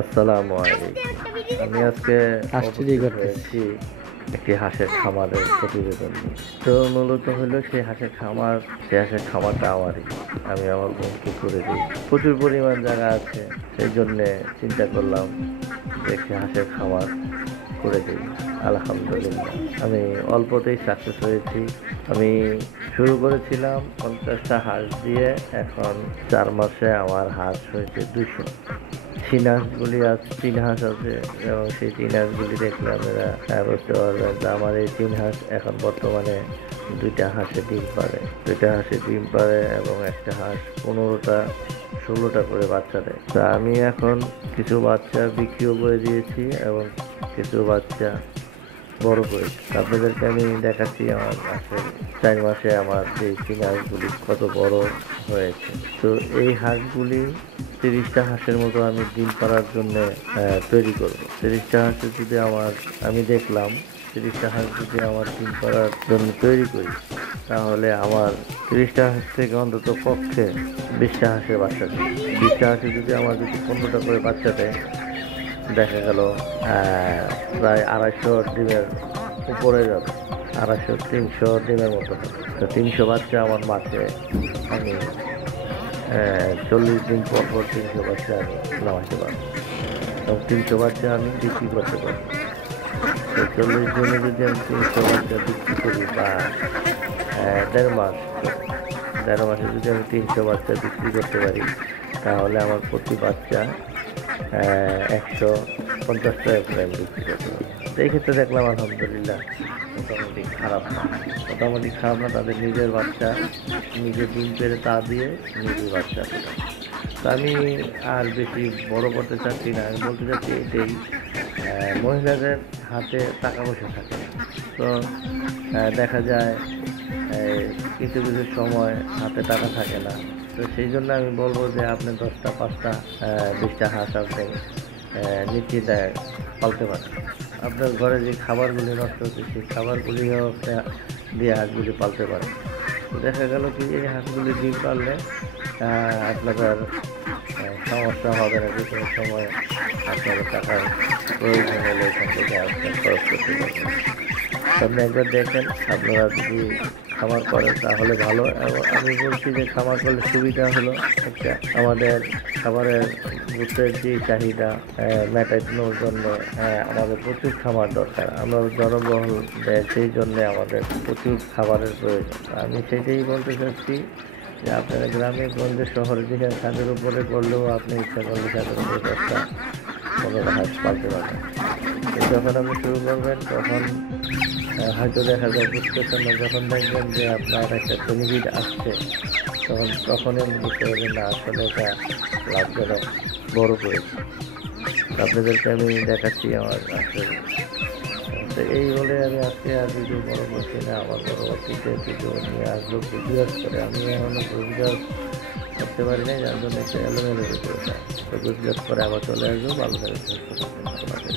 আসসালামু আলাইকুম। আমি আজকে আশ্চর্য উপস্থিত করতেছি। হয়েছি একটি হাঁসের খামারের প্রতিবেদন নিয়ে। তো মূলত হলো সেই হাঁসের খামারটা আমারই। আমি আমার বোনকে করে দিই। প্রচুর পরিমাণ জায়গা আছে, সেই জন্যে চিন্তা করলাম যে একটি হাঁসের খামার করে দিই। আলহামদুলিল্লাহ আমি অল্পতেই সাকসেস হয়েছি। আমি শুরু করেছিলাম 50টা হাঁস দিয়ে, এখন 4 মাসে আমার হাঁস হয়েছে 200। চীন হাঁসগুলি আছে, চীন হাঁস আছে, এবং সেই চীন হাঁসগুলি দেখলে আপনারা বুঝতে পারবেন যে আমার এই চীন হাঁস এখন বর্তমানে দুইটা হাঁসে ডিম পারে এবং একটা হাঁস 15টা 16টা করে বাচ্চা দেয়। তা আমি এখন কিছু বাচ্চা বিক্রিও করে দিয়েছি এবং কিছু বাচ্চা বড় করেছি। আপনাদেরকে আমি দেখাচ্ছি আমার হাঁসের 4 মাসে আমার যে চীন হাঁসগুলি কত বড় হয়েছে। তো এই হাঁসগুলি 30টা হাঁসের মতো আমি ডিম পাড়ার জন্য তৈরি করব। 30টা হাঁসের যদি আমি দেখলাম 30টা হাঁস যদি আমার ডিম পাড়ার জন্য তৈরি করি, তাহলে আমার 30টা হাঁস থেকে অন্তত পক্ষে 20টা হাঁসের বাচ্চা দেয়। 20টা হাঁসে যদি 15টা করে বাচ্চা দেয়, দেখা গেল প্রায় 250 ডিমের উপরে যাবে। 250-300 ডিমের মতো হবে। তো 300 বাচ্চা আমার মাঠে আমি 40 দিন পর পর 300 বাচ্চা আমি নামাইতে পারবো এবং 300 বাচ্চা আমি বিক্রি করতে পারবো। তো 40 দিনে যদি আমি 300 বাচ্চা বিক্রি করি, বা 1.5 মাস, 1.5 মাসে যদি আমি 300 বাচ্চা বিক্রি করতে পারি, তাহলে আমার প্রতি বাচ্চা 150 টাকা করে আমি বিক্রি করতে পারি। তো এই ক্ষেত্রে দেখলাম আলহামদুলিল্লাহ মোটামুটি খারাপ না। তাদের নিজের বাচ্চা নিজে ডিম পেড়ে তা দিয়ে নিজের বাচ্চা ফোটায়। তো আমি আর বেশি বড় করতে চাচ্ছি না। আমি বলতে চাচ্ছি এটাই, মহিলাদের হাতে টাকা পয়সা থাকে না। তো দেখা যায় কিছু কিছু সময় হাতে টাকা থাকে না। তো সেই জন্য আমি বলবো যে আপনি 10টা 5টা 20টা হাঁস আপনি নিশ্চিন্তায় পালতে পারেন। আপনার ঘরে যে খাবারগুলি নষ্ট হচ্ছে, সেই খাবারগুলিও আপনি দিয়ে হাঁসগুলি পালতে পারেন। তো দেখা গেল কি, এই হাঁসগুলি ডিম পারলে আপনাদের সমস্যা হবে না। যে কোনো সময় আপনাদের টাকার প্রয়োজন হলে এখান থেকে আপনি খরচ করতে পারবেন। আপনি একবার দেখেন, আপনারা যদি খামার করেন তাহলে ভালো। এবং আমি বলছি যে খামার করলে সুবিধা হলো একটা, আমাদের খাবারের গোষ্ঠের যে চাহিদা মেটানোর জন্য আমাদের প্রচুর খাবার দরকার। আমরা জনবহুল দেয়, সেই জন্যে আমাদের প্রচুর খাবারের প্রয়োজন। আমি সেটাই বলতে চাচ্ছি যে আপনারা গ্রামে গঞ্জে শহরে দিকে ছাদের উপরে করলেও আপনি ইচ্ছা করলে ছাদের উপরে 10টা 15টা হাঁস পালতে পারবেন। তো যখন আপনি শুরু করবেন তখন হয়তো দেখা যায় বুঝতেছেন না। যখন দেখবেন যে আপনার একটা বেনিফিট আসছে, তখনই আপনি বুঝতে পারবেন না আসলে এটা লাভজনক বড় করেছে। আপনাদেরকে আমি দেখাচ্ছি আমার আসলে। তো এই বলে আমি আজকে আর ভিডিও বড় করছি না। আমার পরবর্তীতে ভিডিও নিয়ে আসবো গুজরাট করে। আমি এখনো গুজরাট করতে পারি নাই, যার জন্য একটা এলোমেলো ভিডিওটা। তো গুজরাট করে আবার চলে আসবো। ভালো থাকবেন, সুস্থ থাকবেন। আল্লাহ হাফেজ।